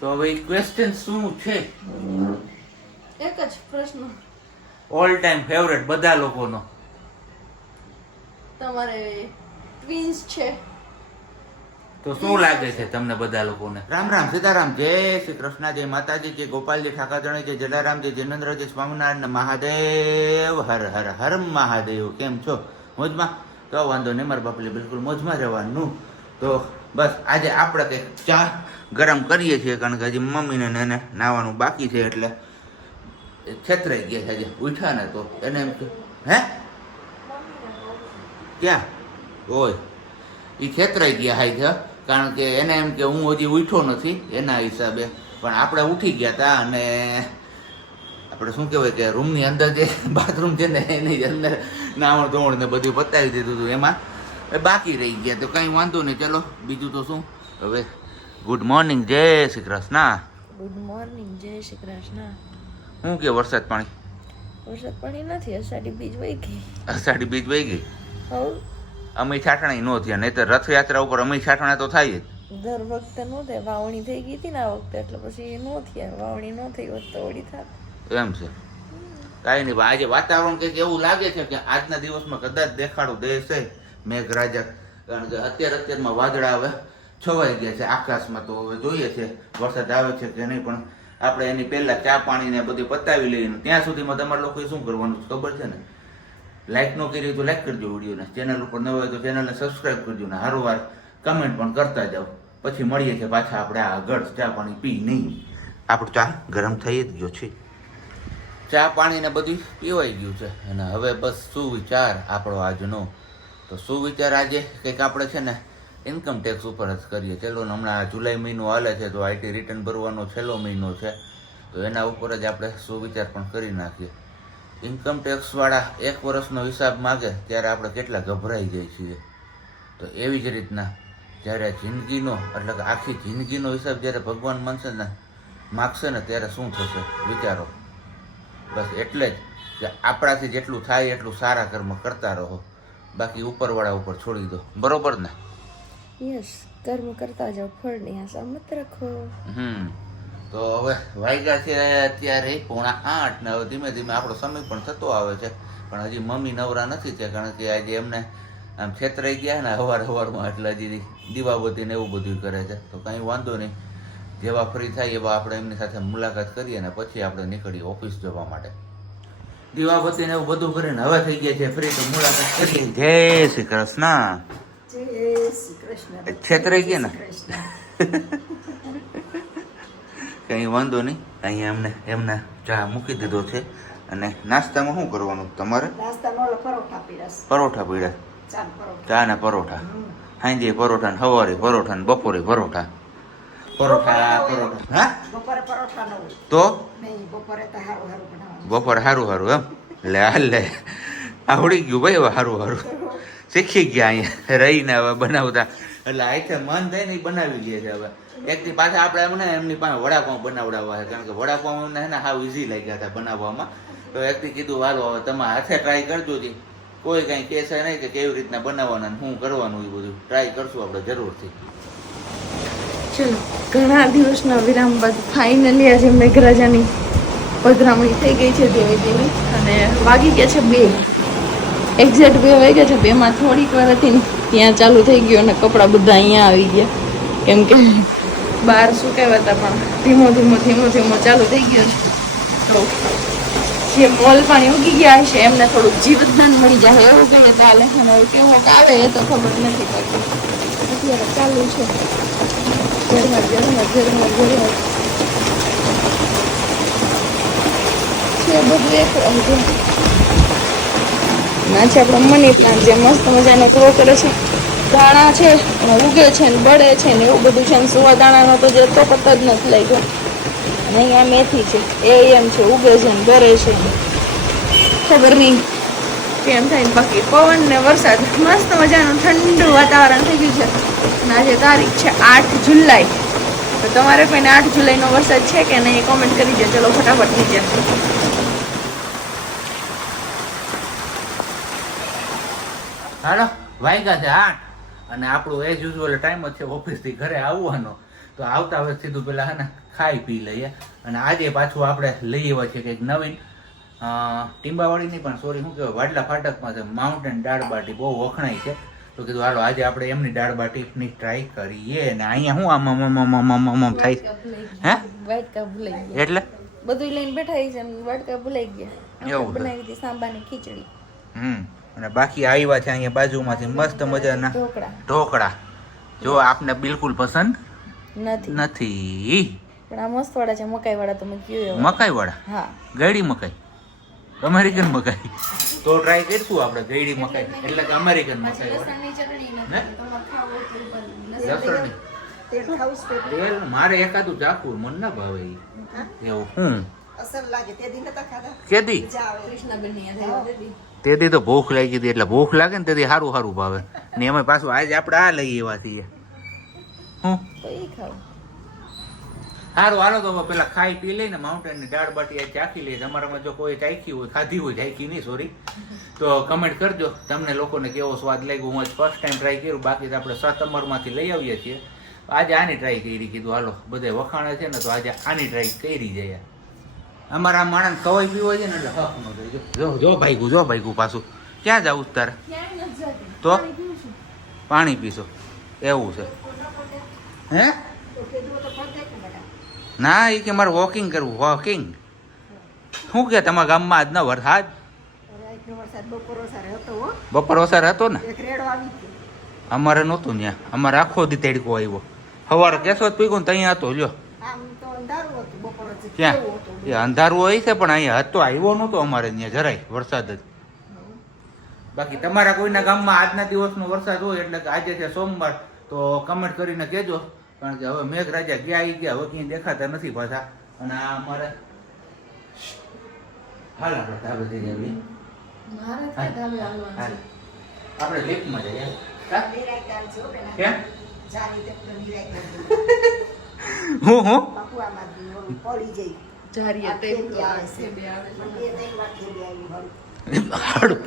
તો હવે ક્વેશ્ચન શું છે? એક જ પ્રશ્ન. ઓલ ટાઈમ ફેવરેટ બધા લોકોનો. તમારે ટ્વિન્સ છે? તો શું લાગે છે તમને બધા લોકોને? રામ રામ સીતારામ, જય શ્રી કૃષ્ણ, જય માતાજી, જય ગોપાલજી, ઠાકાધણી, જય જલારામજી, જિનેન્દ્રજી, સ્વામિનારાયણ, મહાદેવ, હર હર હર મહાદેવ. કેમ છો? મોજમાં? તો વાંધો નહીં, મારા બાપલી બિલકુલ મોજમાં રહેવાનું. તો બસ આજે આપણે કંઈક ચા ગરમ કરીએ છીએ, કારણ કે હજી મમ્મીને ને એને નાવાનું બાકી છે, એટલે છેતરાઈ ગયા છે. હજી ઉઠ્યા ને તો એને એમ કે હે ક્યાં ઓય એ છેતરાઈ ગયા હાઈ છે, કારણ કે એને એમ કે હું હજી ઉઠ્યો નથી એના હિસાબે. પણ આપણે ઉઠી ગયા હતા અને આપણે શું કહેવાય કે રૂમની અંદર જે બાથરૂમ છે ને એની અંદર નાવણ ધોવણ ને બધું પતાવી દીધું હતું, એમાં બાકી રહી ગયા. તો કંઈ વાંધો નહીં, ચલો બીજું તો શું. હવે ગુડ મોર્નિંગ, જય શ્રી કૃષ્ણ. ગુડ મોર્નિંગ, જય શ્રી કૃષ્ણ. શું કે વરસાદ પાણી? વરસાદ પાણી નથી, અષાઢી બીજ વહી ગઈ. અષાઢી બીજ વહી ગઈ. હવ અમે છાટણી ન થયા, નહીં તો રથયાત્રા ઉપર અમે છાટણા તો થાય જ. દર વખતે નો થાય, વાવણી થઈ ગઈ હતી ને આ વખતે, એટલે પછી નો થયા. વાવણી નો થઈ હોત તો ઓળી થાત. એમ છે, કાંઈ નહીં. આજે વાતાવરણ કંઈક એવું લાગે છે કે આજના દિવસમાં કદાચ દેખાડો દેશે મેઘરાજા, કારણ કે અત્યારમાં વાદળા હવે છવાઈ ગયા છે આકાશમાં. તો હવે જોઈએ છે વરસાદ આવે છે કે નહીં, પણ આપણે એની પહેલા ચા પાણી ને બધું પતાવી લઈએ. ત્યાં સુધીમાં તમારા લોકોએ શું કરવાનું ખબર છે ને? લાઈક ન કરી તો લાઈક કરજો વિડીયોને, ચેનલ ઉપર ન હોય તો ચેનલને સબસ્ક્રાઈબ કરજો ને હારોવાર કમેન્ટ પણ કરતા જાઓ. પછી મળીએ છીએ પાછા આપણે આગળ ચા પાણી પી નહીં. આપણું ચા ગરમ થઈ જ ગયો છે, ચા પાણી ને બધું પીવાઈ ગયું છે, અને હવે બસ સુવિચાર આપણો આજનો. તો સુવિચાર આજે કંઈક આપણે છે ને ઇન્કમ ટેક્સ ઉપર જ કરીએ. ચલો ને હમણાં જુલાઈ મહિનો હાલે છે, તો આઈટી રિટર્ન ભરવાનો છેલ્લો મહિનો છે, તો એના ઉપર જ આપણે સુવિચાર પણ કરી નાખીએ. ઇન્કમ ટેક્સવાળા 1 વર્ષનો હિસાબ માગે ત્યારે આપણે કેટલા ગભરાઈ જાય છીએ. તો એવી જ રીતના જ્યારે જિંદગીનો એટલે કે આખી જિંદગીનો હિસાબ જ્યારે ભગવાન માનશે ને માગશે ને ત્યારે શું થશે વિચારો. બસ એટલે જ કે આપણાથી જેટલું થાય એટલું સારા કર્મ કરતા રહો, બાકી ઉપરવાળા ઉપર છોડી દો. બરોબર ને? યસ, કર્મ કરતા જાઓ, ફળની આશા મત રાખો. તો હવે વાગ્યા છે અત્યારે 7:45 ને હવે ધીમે ધીમે આપણો સમય પણ થતો આવે છે, પણ હજી મમ્મી નવરા નથી થયા, કારણ કે આજે એમને આમ છેતરાઈ ગયા ને હવારમાં, એટલે હજી દીવાબત્તી ને એવું બધું કરે છે. તો કંઈ વાંધો નહીં, જેવા ફ્રી થાય એવા આપણે એમની સાથે મુલાકાત કરીએ ને પછી આપણે નીકળીએ ઓફિસ જવા માટે. દીવાબત્તી ને એવું બધું કરીને હવે થઈ ગયા છે ફ્રી, તો મુલાકાત કરીએ. જય શ્રી કૃષ્ણ. જય શ્રી કૃષ્ણ. છેતરાઈ ગયા ને? કંઈ વાંધો નહીં, અહીંયા એમને ચા મૂકી દીધો છે. અને નાસ્તામાં શું કરવાનું તમારે? નાસ્તામાં પરોઠા પીરસ. પરોઠા પીડા? ચા ને પરોઠા. સાંજે પરોઠા ને સવારે પરોઠા ને બપોરે પરોઠા. પરોઠા હા બપોરે પરોઠા ન હોય તો નહીં, બપોરે તો હારું હારું બનાવવાનું. બપોરે સારું એમ લે હાલે આવડી ગયું ભાઈ, હવે સારું શીખી ગયા અહીંયા રહીને હવે બનાવતા. એટલે આઈથે મન થાય ને એ બનાવી દે છે. હવે એકથી પાછા આપણે એમને એમની પાસે વડાપાઉં બનાવડાવવા છે, કારણ કે વડાપાઉં એમને હે ને હાવ ઇઝી લાગ્યા હતા બનાવવામાં. તો એકથી કીધું હાલો હવે તમે હાથે ટ્રાય કરજો જી, કોઈ કંઈ કહેશે નહીં કે કેવી રીતના બનાવવાના શું કરવાનું, એ બધું ટ્રાય કરશું આપણે જરૂરથી. ચલો, ઘણા દિવસના વિરામ બાદ ફાઇનલી આજે મેઘરાજાની પધરામણી થઈ ગઈ છે ધીમે ધીમે, અને વાગી ગયા છે 2, એક્ઝેક્ટ 2 વાગ્યા છે. 2માં થોડીક વાર હતી ને ત્યાં ચાલુ થઈ ગયું, અને કપડાં બધા અહીંયા આવી ગયા, કેમ કે બહાર શું કહેવાતા, પણ ધીમો ધીમો ચાલુ થઈ ગયો છે. તો જે મોલ પાણી ઉગી ગયા છે એમને થોડુંક જીવતદાન મળી જાય એવું કહીએ તો હાલે, અને હવે કેવો આવે એ તો ખબર નથી પડતી. અત્યારે ચાલુ છે ઝરમર છે બધું. એક ના છે આપણો મની પ્લાન્ટ, જે મસ્ત મજાનો ગ્રો કરે છે. દાણા છે ઉગે છે ને બળે છે ને એવું બધું છે, ને સુવા દાણાનો તો જે તો પતા જ નથી લાગ્યો. અને અહીંયા મેથી છે, એ એમ છે ઉગે છે ને બળે છે, ખબર નહીં કેમ થાય ને. બાકી પવન ને વરસાદ, મસ્ત મજાનું ઠંડુ વાતાવરણ થઈ ગયું છે. અને આજે તારીખ છે 8 જુલાઈ. તો તમારે કોઈને 8 જુલાઈનો વરસાદ છે કે નહીં કોમેન્ટ કરી દો. ચલો ફટાફટ નીચે. હાલો વાગ્યા છે 8 અને આપણું એઝ યુઝ્યુઅલ ટાઈમ જ છે ઓફિસથી ઘરે આવવાનો. તો આવતા વર્ષ સીધું પેલા હે ને ખાઈ પી લઈએ. અને આજે પાછું આપણે લઈ આવ્યા છીએ કંઈક નવીન ટીંબાવાળી નહીં પણ સોરી શું કહેવાય વાડલા ફાટકમાં છે માઉન્ટેન દાળ બાટી બહુ વખણાય છે. તો કીધું હાલો આજે આપણે એમની દાળ બાટીની ટ્રાય કરીએ. ને અહીંયા શું આમ થાય હે વાટકા ભૂલાઈ ગયા એટલે બધું લઈને બેઠા છે વાટકા ભૂલાઈ ગયા. એવું છે. બનાવી હતી સાંબાની ખીચડી. અને બાકી આવ્યા છે અહીંયા બાજુમાંથી મસ્ત મજાના ઢોકળા. જો આપને બિલકુલ પસંદ નથી પણ આ મસ્ત વાળા છે મકાઈ વાળા. તમે કયો મકાઈ વાળા? હા ગળી મકાઈ, અમેરિકન મકાઈ. તો ટ્રાય કરીશું આપણે ગળી મકાઈ એટલે કે અમેરિકન મકાઈ. લસણની ચટણી હે? નથી તમારે ખાવું હોય તો લસણની તેલ ખાવું છે તેલ મારે એકાદું ચાખવું મન ના ભાવે ઈ. એવું અસર લાગે તે દી નતા ખાધા કેદી કૃષ્ણબેન ની યાદ આવી તેથી તો ભૂખ લાગી હતી એટલે ભૂખ લાગે ને તેથી સારું સારું ભાવે ને એમાં પાછું આજે આપણે આ લઈ એવા છીએ. હું તો ઈ ખાવ સારું હાલો તો પેલા ખાઈ પી લઈને માઉન્ટેનની દાળ બાટી આજે ચાખી લઈએ. તમારામાં જો કોઈ ચાખી હોય ખાધી હોય ચાખી નહીં સોરી તો કમેન્ટ કરજો તમને લોકોને કેવો સ્વાદ લાગ્યો. હું ફર્સ્ટ ટાઈમ ટ્રાય કર્યું બાકી તો આપણે સતંબરમાંથી લઈ આવીએ છીએ. આજે આની ટ્રાય કરી કીધું હાલો બધે વખાણે છે ને તો આજે આની ટ્રાય કરી જાય. અમારા માણસ ખવાઈ પીવો છે ને એટલે હક નો થાય. જો ભાઈગું પાછું ક્યાં જવું તારે? તો પાણી પીશો એવું છે હે? ના એ કે મારે વોકિંગ કરવું વોકિંગ. શું કે તમારા ગામમાં આજનો વરસાદ? બપોર વસાર હતો ને અમારે નહોતું ત્યાં. અમારે આખો દી તડકો આવ્યો. સવારે કેશોદ પીગું ને ત્યાં હતો લ્યો. ક્યાં એ અંધારું હોય છે પણ અહીંયા હતો આવ્યો નહોતો અમારે ત્યાં જરાય વરસાદ જ. બાકી તમારા કોઈના ગામમાં આજના દિવસનો વરસાદ હોય એટલે કે આજે છે સોમવાર તો કમેન્ટ કરીને કહેજો. કારણ કે હવે મેઘરાજા ગયા હવે ક્યાંય દેખાતા નથી પાછા. અને આ અમારે હાલ આપણે ધાબે થઈ જઈએ. આપણે લિફ્ટમાં જઈએ. કેમ હું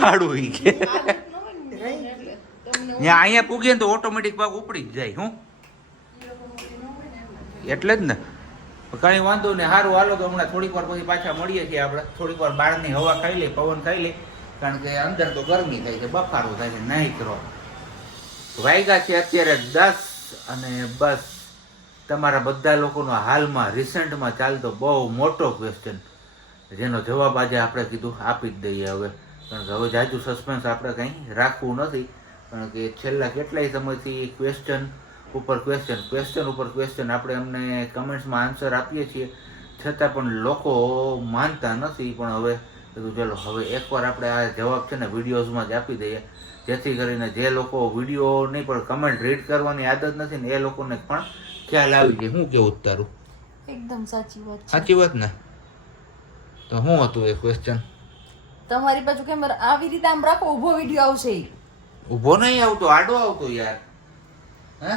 હાડું ઈ કે અહીંયા પૂગીએ તો ઓટોમેટિક પાક ઉપડી જ જાય. હું એટલે જ ને કઈ વાંધો નહીં. સારું હાલો તો હમણાં થોડીક વાર પછી પાછા મળીએ છીએ. આપણે થોડીક વાર બહારની હવા ખાઈ લઈએ પવન ખાઈ લઈએ કારણ કે અંદર તો ગરમી થાય છે બફારો થાય છે નહીં કરો. વાગ્યા છે અત્યારે 10 અને બસ તમારા બધા લોકોનો હાલમાં રિસેન્ટમાં ચાલતો બહુ મોટો ક્વેશ્ચન જેનો જવાબ આજે આપણે કીધું આપી જ દઈએ હવે. કારણ કે હવે જાજુ સસ્પેન્સ આપણે કંઈ રાખવું નથી. કારણ કે છેલ્લા કેટલાય સમયથી ક્વેશ્ચન ઉપર ક્વેશ્ચન આપણે એમને કમેન્ટ્સમાં આન્સર આપીએ છીએ છતાં પણ લોકો માનતા નથી. પણ હવે કીધું ચલો હવે એકવાર આપણે આ જવાબ છે ને વિડીયોઝમાં જ આપી દઈએ જેથી કરીને જે લોકો વિડીયો નહીં પણ કમેન્ટ રીડ કરવાની આદત નથી ને એ લોકોને પણ ખ્યાલ આવી જાય. શું કેવું તારું? એકદમ સાચી વાત છે. સાચી વાત ને? તો શું હતું એ ક્વેશ્ચન? તમારી બાજુ કેમેરા આવી રીતે આમ રાખો ઊભો વિડિયો આવશે. ઊભો નહીં આવતો આડો આવતો યાર. હે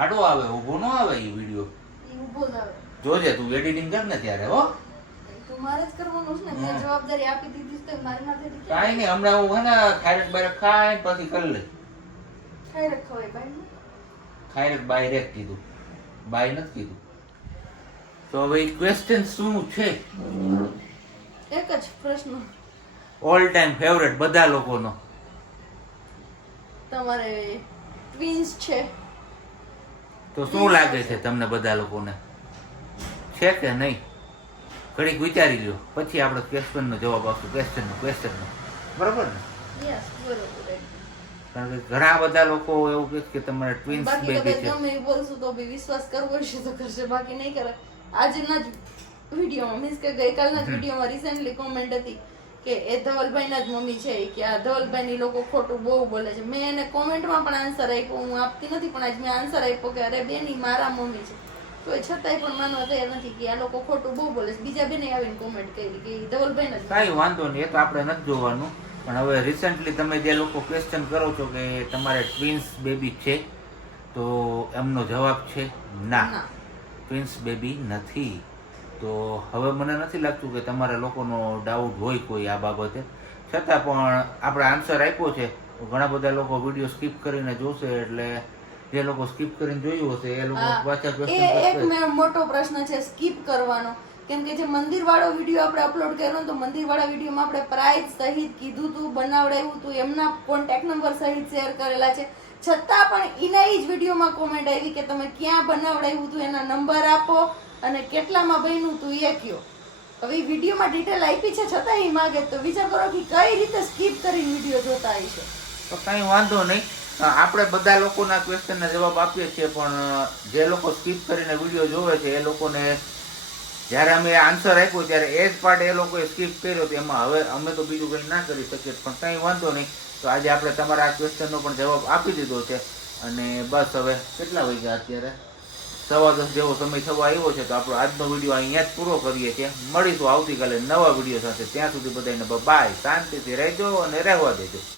આડો આવે ઊભો ન આવે એ વિડીયો. ઊભો જ આવે. જોજે તું એડિટિંગ કર ને ત્યારે હો. તમારે જ કરવાનું છે ને. મેં જવાબદારી આપી દીધી છે તો મારી માથેથી કાંઈ નહીં હમણાં હું હે ને ખાયરક બાયરક ખાઈ પછી કરી લઈ. ખાઈ રખવાય ભાઈ. ખાયરક બાયરેક કીધું બાય નથી કીધું. તો હવે ક્વેશ્ચન શું છે? એક જ પ્રશ્ન ઓલ ટાઈમ ફેવરેટ બધા લોકોનો. તમારે ટ્વિન્સ છે તો શું લાગે છે તમને બધા લોકોને છે કે નહીં? ઘડીક વિચારી લ્યો પછી આપણે ક્વેશ્ચનનો જવાબ આપશું. ક્વેશ્ચનનો બરાબર ને? યસ બરોબર. કારણ કે ઘણા બધા લોકો એવું કહે કે તમારે ટ્વિન્સ બાકી તો બેબી છે. ગમે એ બોલશું તો બી વિશ્વાસ કરવો હશે તો કરશે બાકી નહીં કરે. આજના જ વિડીયોમાં મીન્સ કે ગઈકાલના જ વિડીયોમાં રિસેન્ટલી કોમેન્ટ હતી કે એ ધવલભાઈના જ મમ્મી છે કે આ ધવલભાઈની લોકો ખોટું બહુ બોલે છે. મેં એને કોમેન્ટમાં પણ આન્સર આપ્યો. હું આપતી નથી પણ આજ મેં આન્સર આપ્યો કે અરે બેની મારા મમ્મી છે. તો એ છતાંય પણ માનવા તૈયાર નથી કે આ લોકો ખોટું બહુ બોલે છે. બીજા બેને આવીને કોમેન્ટ કરી કે ધવલભાઈના જ. કાંઈ વાંધો નહીં એ તો આપણે નથી જોવાનું. પણ હવે રિસેન્ટલી તમે જે લોકો ક્વેશ્ચન કરો છો કે તમારે ટ્વિન્સ બેબી છે તો એમનો જવાબ છે ના, ટ્વિન્સ બેબી નથી. તો હવે મને નથી લાગતું કે તમારા લોકોનો ડાઉટ હોય કોઈ આ બાબતે. છતાં પણ આપણે આન્સર આપ્યો છે તો ઘણા બધા લોકો વિડીયો સ્કીપ કરીને જોશે એટલે જે લોકો સ્કીપ કરીને જોયું હશે એ લોકો હા, પાછા એ ક્વેશ્ચન એક મેં મોટો પ્રશ્ન છે સ્કીપ કરવાનો. કેમ કે જે મંદિર વાળો વિડીયો આપણે અપલોડ કર્યો ને તો મંદિર વાળા વિડીયોમાં આપણે પ્રાઇસ સહિત કીધું તું, બનાવડાવ્યું તું, એમના કોન્ટેક્ટ નંબર સહિત શેર કરેલા છે. છતાં પણ એના જ વિડીયોમાં કોમેન્ટ આવી કે તમે ક્યાં બનાવડાવ્યું તું, એના નંબર આપો અને કેટલામાં બન્યું તું એ કયો. હવે વિડીયોમાં ડિટેલ આપી છે છતાં એ માગે તો વિચાર કરો કે કઈ રીતે સ્કીપ કરીને વિડીયો જોતા હશે. તો કઈ વાંધો નહીં. આપણે બધા લોકોના ક્વેશ્ચનના જવાબ આપીએ છીએ, પણ જે લોકો સ્કીપ કરીને વિડીયો જોવે છે એ લોકોને જ્યારે અમે આન્સર આપ્યો ત્યારે એ જ પાર્ટ એ લોકોએ સ્કીપ કર્યો, એમાં હવે અમે તો બીજું કંઈ ના કરી શકીએ, પણ કંઈ વાંધો નહીં. તો આજે આપણે તમારા આ ક્વેશ્ચનનો પણ જવાબ આપી દીધો છે. અને બસ હવે કેટલા વાગ્યા અત્યારે 10:15 જેવો સમય થવા આવ્યો છે. તો આપણો આજનો વિડીયો અહીંયા જ પૂરો કરીએ છીએ. મળીશું આવતીકાલે નવા વિડીયો સાથે. ત્યાં સુધી બધાને બાય, શાંતિથી રહેજો અને રહેવા દેજો.